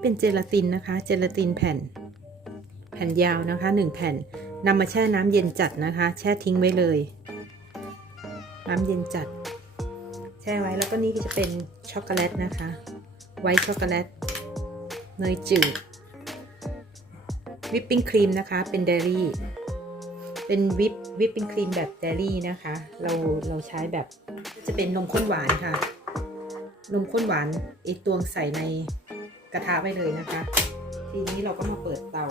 เป็นเจลาตินนะคะ เจลาตินแผ่น แผ่นยาวนะคะหนึ่งแผ่นนำมาแช่น้ำเย็นจัดนะคะ แช่ทิ้งไว้เลย น้ำเย็นจัด แช่ไว้แล้วก็นี่ก็จะเป็นช็อกโกแลตนะคะ ไวท์ช็อกโกแลตเนยจืดวิปปิ้งครีมนะคะ เป็นเดลี่ เป็นวิปวิปปิ้งครีมแบบเดลี่นะคะ เราเราใช้แบบจะเป็นนมข้นหวานค่ะ นมข้นหวานไอตวงใส่ใน กระทะไว้เลยนะคะ ทีนี้เราก็มาเปิดเตา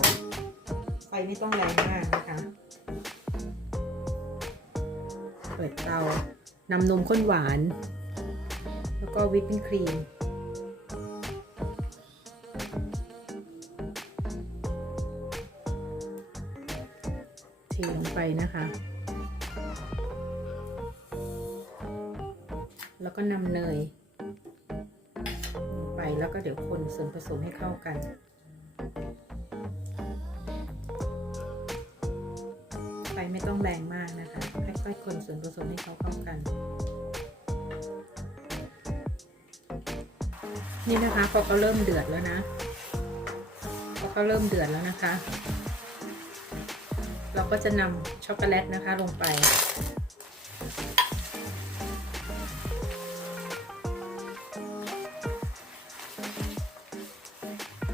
ไฟไม่ต้องแรงมากนะคะ เปิดเตานำนมข้นหวาน แล้วก็วิปปิ้งครีมเทลงไปนะคะ แล้วก็นำเนย แล้วก็เดี๋ยวคนส่วนผสมให้เข้ากัน ไฟไม่ต้องแรงมากนะคะค่อยๆคนส่วนผสมให้เขาเข้ากัน นี่นะคะพอเขาเริ่มเดือดแล้วนะพอเขาเริ่มเดือดแล้วนะคะ เราก็จะนำช็อกโกแลตนะคะลงไป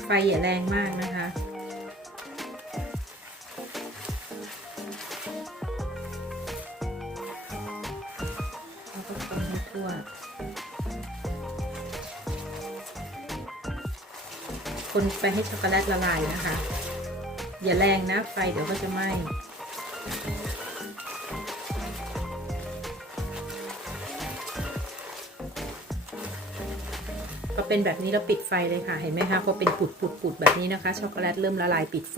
ไฟอย่าแรงมากนะคะ แล้วก็คนให้ทั่วคนไปให้ช็อกโกแลตละลายนะคะ อย่าแรงนะไฟเดี๋ยวก็จะไหม้ เป็นแบบนี้แล้วปิดไฟเลยค่ะ เห็นไหมคะพอเป็นปุดปุดปุดแบบนี้นะคะ ช็อกโกแลตเริ่มละลายปิดไฟ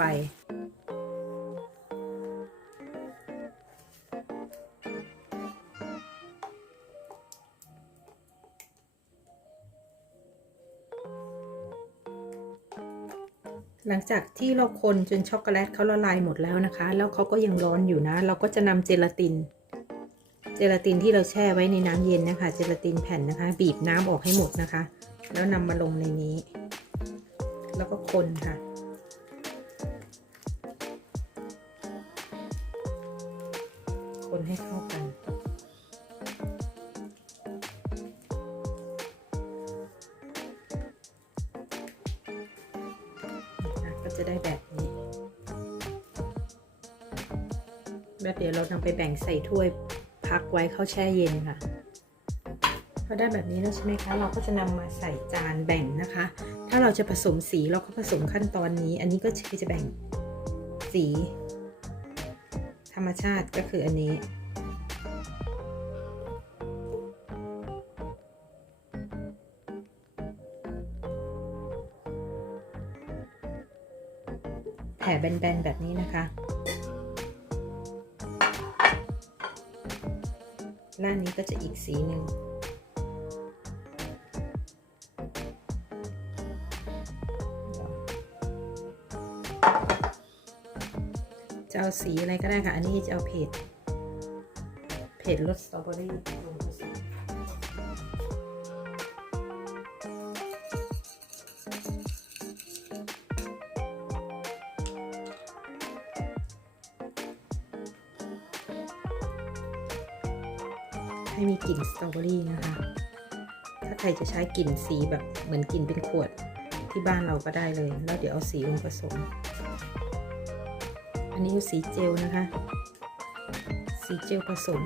หลังจากที่เราคนจนช็อกโกแลตเขาละลายหมดแล้วนะคะ แล้วเขาก็ยังร้อนอยู่นะ เราก็จะนำเจลาตินเจลาตินที่เราแช่ไว้ในน้ำเย็นนะคะ เจลาตินแผ่นนะคะ บีบน้ำออกให้หมดนะคะ แล้วนำมาลงในนี้ แล้วก็คนค่ะ คนให้เข้ากันนะก็จะได้แบบนี้ แล้วเดี๋ยวเรานำไปแบ่งใส่ถ้วยพักไว้เข้าแช่เย็นค่ะ พอได้แบบนี้แล้วใช่ไหมคะ เราก็จะนำมาใส่จานแบ่งนะคะ ถ้าเราจะผสมสีเราก็ผสมขั้นตอนนี้ อันนี้ก็คือจะแบ่งสี ธรรมชาติก็คืออันนี้แผ่แบนๆแบบนี้นะคะล่านนี้ก็จะอีกสีหนึ่ง เอาสีอะไรก็ได้ค่ะ อันนี้จะเอาเพจเพจรสสตรอเบอรี่ลงผสมให้มีกลิ่นสตรอเบอรี่นะคะ ถ้าใครจะใช้กลิ่นสีแบบเหมือนกลิ่นเป็นขวดที่บ้านเราก็ได้เลย แล้วเดี๋ยวเอาสีลงผสม อันนี้คือสีเจลนะคะ สีเจลผสม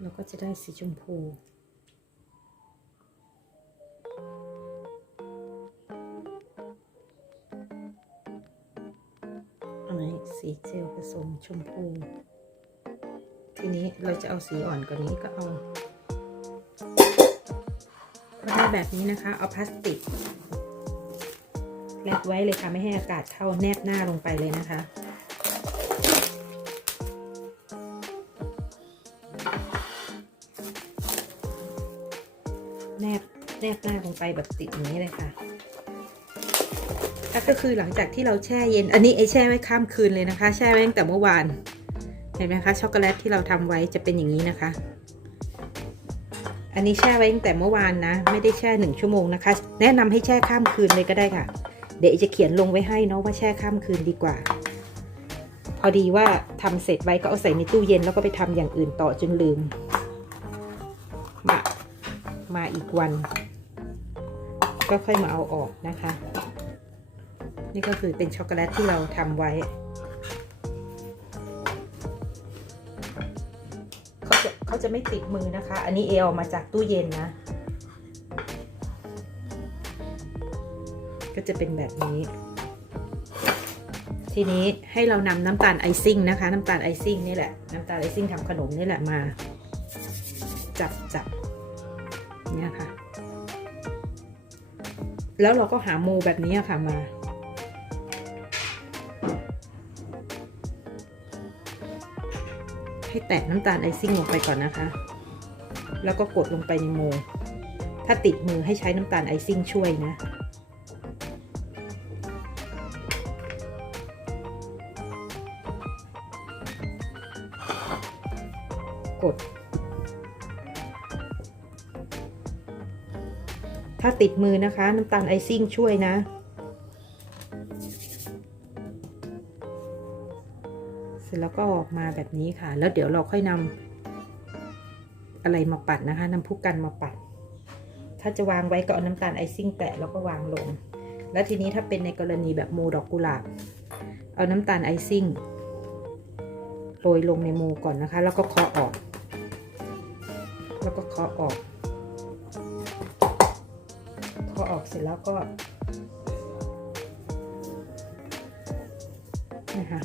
เราก็จะได้สีชมพู สีเจลผสมชมพู ทีนี้เราจะเอาสีอ่อนกว่านี้ก็เอาได้แบบนี้นะคะ เอาพลาสติกแรบไว้เลยค่ะ ไม่ให้อากาศเข้าแนบหน้าลงไปเลยนะคะแนบแนบหน้าลงไปแบบติดอย่างนี้เลยค่ะ ก็คือหลังจากที่เราแช่เย็น อันนี้ไอแช่ไว้ข้ามคืนเลยนะคะ แช่ไว้ตั้งแต่เมื่อวาน เห็นไหมคะ ช็อกโกแลตที่เราทำไว้จะเป็นอย่างนี้นะคะ อันนี้แช่ไว้ตั้งแต่เมื่อวานนะ ไม่ได้แช่หนึ่งชั่วโมงนะคะ แนะนำให้แช่ข้ามคืนเลยก็ได้ค่ะ เดี๋ยวจะเขียนลงไว้ให้เนาะว่าแช่ข้ามคืนดีกว่า พอดีว่าทำเสร็จไว้ก็เอาใส่ในตู้เย็นแล้วก็ไปทำอย่างอื่นต่อจนลืม มา มาอีกวันก็ค่อยมาเอาออกนะคะ นี่ก็คือเป็นช็อกโกแลตที่เราทำไว้เขาจะเขาจะไม่ติดมือนะคะ อันนี้เอเอามาจากตู้เย็นนะ ก็จะเป็นแบบนี้ ทีนี้ให้เรานำน้ำตาลไอซิ่งนะคะ น้ำตาลไอซิ่งนี่แหละ น้ำตาลไอซิ่งทำขนมนี่แหละมา จับจับเนี่ยค่ะแล้วเราก็หาโมแบบนี้ค่ะมา ให้แตะน้ำตาลไอซิ่งลงไปก่อนนะคะ แล้วก็กดลงไปในโม ถ้าติดมือให้ใช้น้ำตาลไอซิ่งช่วยนะ กด ถ้าติดมือนะคะ น้ำตาลไอซิ่งช่วยนะ ร็จแล้วก็ออกมาแบบนี้ค่ะ แล้วเดี๋ยวเราค่อยนำอะไรมาปัดนะคะนำผู้กันมาปัดถ้าจะวางไว้ก็เอาน้ำตาลไอซิ่งแตะแล้วก็วางลง แล้วทีนี้ถ้าเป็นในกรณีแบบโมดอกกุหลาบ เอาน้ำตาลไอซิ่งโรยลงในโมก่อนนะคะ แล้วก็เคาะออก แล้วก็เคาะออกเคาะออกเสร็จแล้วก็นะคะ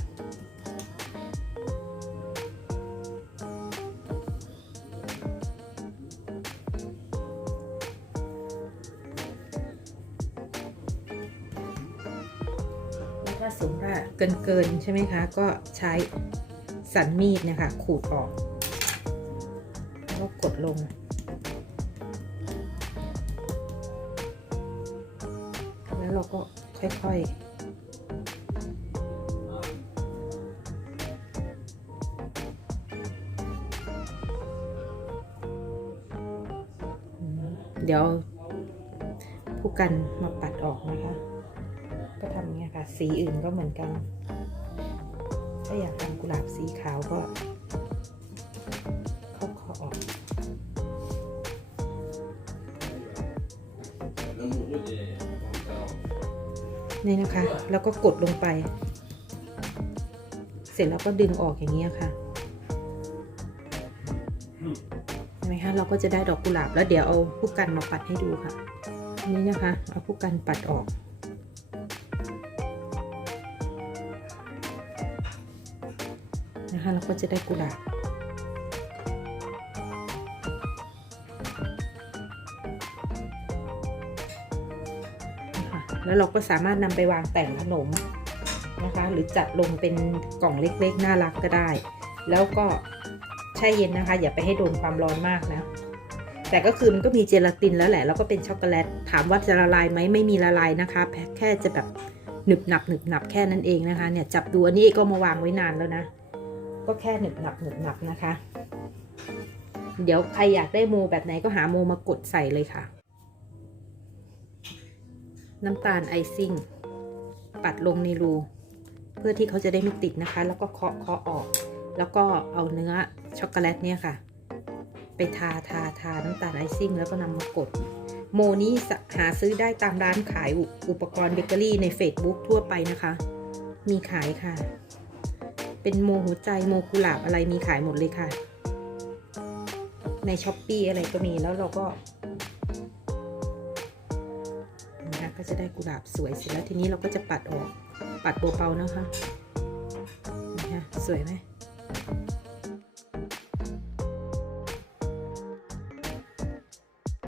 วถ้าสมว่าเกินเกินใช่ไหมคะ ก็ใช้สันมีดเนะคะขูดออกแล้วก็กดลง แล้วเราก็ค่อยๆเดี๋ยวผู้กันมาปัดออกนะคะ ก็ทำอย่างเงี้ยค่ะ สีอื่นก็เหมือนกัน ถ้าอยากทำกุหลาบสีขาวก็เข้าคอออกนี่นะคะ แล้วก็กดลงไป เสร็จแล้วก็ดึงออกอย่างนี้ยค่ะเห็นไหมคะเราก็จะได้ดอกกุหลาบแล้วเดี๋ยวเอาผู้กันมาปัดให้ดูค่ะนนี้นะคะ เอาผู้กันปัดออก นะคะเราก็จะได้กุหลาบแล้วเราก็สามารถนำไปวางแต่งขนมนะคะ หรือจัดลงเป็นกล่องเล็กๆ น่ารักก็ได้ แล้วก็แช่เย็นนะคะ อย่าไปให้โดนความร้อนมากนะ แต่ก็คือมันก็มีเจลาตินแล้วแหละ แล้วก็เป็นช็อกโกแลต ถามว่าจะละลายไหมไม่มีละลายนะคะ แค่จะแบบหนึบหนับหนึบหนับแค่นั้นเองนะคะ เนี่ยจับดูอันนี้ก็มาวางไว้นานแล้วนะ ก็แค่หนึบหนับหนึบหนับนะคะ เดี๋ยวใครอยากได้โมแบบไหนก็หาโมมากดใส่เลยค่ะ น้ำตาลไอซิ่ง ปัดลงในรู เพื่อที่เขาจะได้ไม่ติดนะคะ แล้วก็เคาะเคาะออก แล้วก็เอาเนื้อช็อกโกแลตเนี่ยค่ะ ไปทาทาทาน้ำตาลไอซิ่ง แล้วก็นำมากดโมนี้หาซื้อได้ตามร้านขายอุอุปกรณ์เบเกอรี่ใน Facebook ทั่วไปนะคะ มีขายค่ะ เป็นโมหัวใจโมกุหลาบอะไรมีขายหมดเลยค่ะ ในช้อปปีอะไรก็มีแล้วเราก็นะคะก็จะได้กุหลาบสวยเสร็จแล้วทีนี้เราก็จะปัดออกปัดเบาๆนะคะนะคะสวยไหม